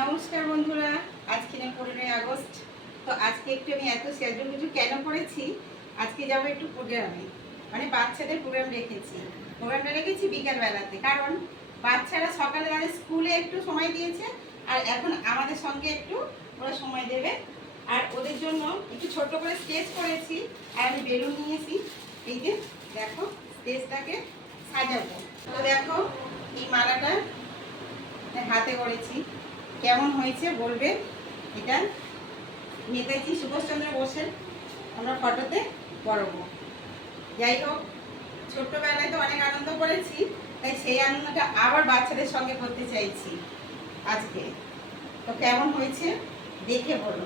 নমস্কার বন্ধুরা, আজকে 15ই আগস্ট। তো আজকে একটু আমি এত সেজুগুজু কেন করেছি, আজকে যাবো একটু প্রোগ্রামে, মানে বাচ্চাদের প্রোগ্রাম প্রোগ্রামটা রেখেছি বিকালবেলাতে, কারণ বাচ্চারা সকালে তাদের স্কুলে একটু সময় দিয়েছে আর এখন আমাদের সঙ্গে একটু ওরা সময় দেবে। আর ওদের জন্য একটু ছোট করে স্টেজ করেছি আর আমি বেলুন নিয়েছি। এই যে দেখো স্টেজটাকে সাজাবো। তো দেখো এই মালাটা হাতে করেছি, কেমন হয়েছে বলবে। এটা নেতাজি সুভাষচন্দ্র বোসের আমরা ফটোতে পরবো। যাই হোক, ছোট্টবেলায় তো অনেক আনন্দ করেছি, তাই সেই আনন্দটা আবার বাচ্চাদের সঙ্গে করতে চাইছি আজকে। তো কেমন হয়েছে দেখে বলো।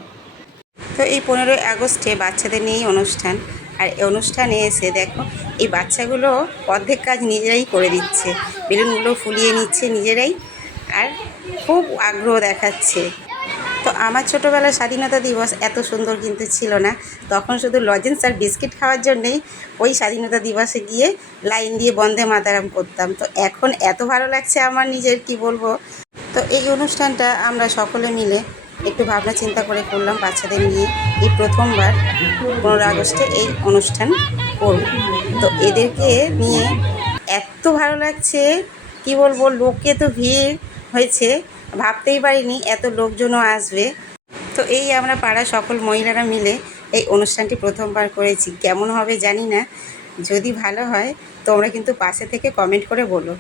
তো এই 15ই আগস্টে বাচ্চাদের নিয়েই অনুষ্ঠান, আর এই অনুষ্ঠানে এসে দেখো এই বাচ্চাগুলো অর্ধেক কাজ নিজেরাই করে দিচ্ছে, বেলুনগুলো ফুলিয়ে নিচ্ছে নিজেরাই, আর খুব আগ্রহ দেখাচ্ছে। তো আমার ছোটোবেলার স্বাধীনতা দিবস এত সুন্দর কিন্তু ছিল না, তখন শুধু লজেন্স আর বিস্কিট খাওয়ার জন্যেই ওই স্বাধীনতা দিবসে গিয়ে লাইন দিয়ে বন্দে মাতারাম করতাম। তো এখন এত ভালো লাগছে আমার নিজের, কি বলবো। তো এই অনুষ্ঠানটা আমরা সকলে মিলে একটু ভাবনা চিন্তা করে করলাম বাচ্চাদের নিয়ে, এই প্রথমবার 15 আগস্টে এই অনুষ্ঠান করব। তো এদেরকে নিয়ে এত ভালো লাগছে, কি বলবো। লোকে তো ভিড় হয়েছে, ভাবতেই পারিনি এত লোকজনও আসবে। তো এই আমরা পাড়ার সকল মহিলারা মিলে এই অনুষ্ঠানটি প্রথমবার করেছি, কেমন হবে জানি না। যদি ভালো হয় তোমরা কিন্তু পাশে থেকে কমেন্ট করে বলো।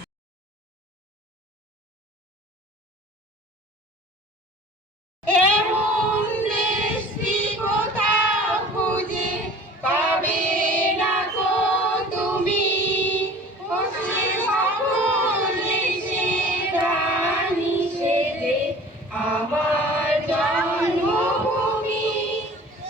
আমার জন্মভূমি,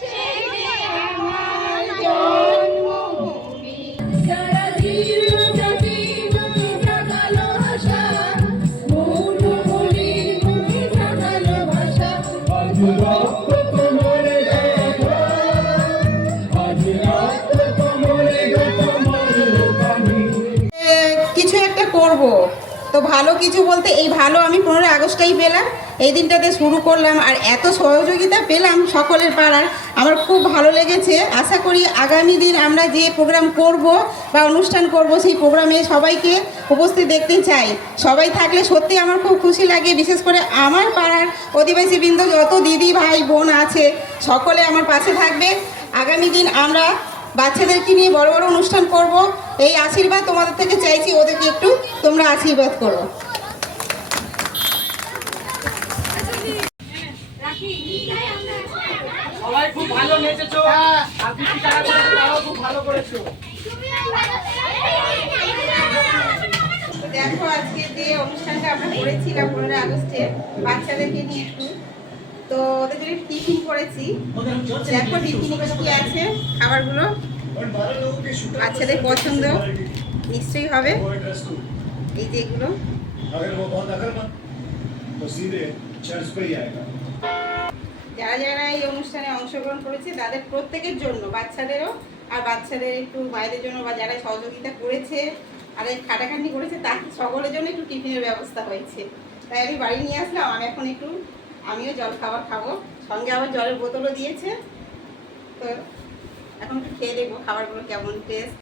সেরে আমার জন্মভূমি। যারা ধীর জাতি মুখে থাকালো ভাষা, মৌন বলির মুখে থাকালো ভাষা, আজ রক্ত কোমরে গাথা, আজ রক্ত কোমরে গাথা মরুভূমি। কিছু একটা করব, তো ভালো কিছু বলতে এই ভালো আমি 15 আগস্টেই পেলাম, এই দিনটাতে শুরু করলাম, আর এত সহযোগিতা পেলাম সকলের পাড়ার, আমার খুব ভালো লেগেছে। আশা করি আগামী দিন আমরা যে প্রোগ্রাম করব বা অনুষ্ঠান করব, সেই প্রোগ্রামে সবাইকে উপস্থিত দেখতে চাই। সবাই থাকলে সত্যি আমার খুব খুশি লাগে, বিশেষ করে আমার পাড়ার অধিবাসীবৃন্দ যত দিদি ভাই বোন আছে সকলে আমার পাশে থাকবে। আগামী দিন আমরা বাচ্চাদেরকে নিয়ে বড় বড় অনুষ্ঠান করব, এই আশীর্বাদ তোমাদের থেকে চাইছি, ওদেরকে একটু তোমরা আশীর্বাদ করো। সবাই খুব ভালো নেচেছো, আর কিছু যারা করেছো তারাও খুব ভালো করেছো। দেখো আজকে যে অনুষ্ঠানটা আমরা করেছিলাম 15 আগস্টে বাচ্চাদেরকে নিয়ে একটু, তো ওদের জন্য টিফিন করেছি। দেখো টিফিনে কি আছে খাবারগুলো, বাচ্চাদের পছন্দ নিশ্চয়ই হবে। এই যে এগুলো যারা যারা এই অনুষ্ঠানে অংশগ্রহণ করেছে তাদের প্রত্যেকের জন্য, বাচ্চাদেরও আর বাচ্চাদের একটু বাইরের জন্য, বা যারা সহযোগিতা করেছে আর এই খাটাখাটনি করেছে তার সকলের জন্য একটু টিফিনের ব্যবস্থা হয়েছে। তাই আমি বাড়ি নিয়ে আসলাম, আমি এখন একটু আমিও জল খাবার খাবো, সঙ্গে আবার জলের বোতলও দিয়েছে। তো এখন একটু খেয়ে দেখবো খাবারগুলো কেমন টেস্ট।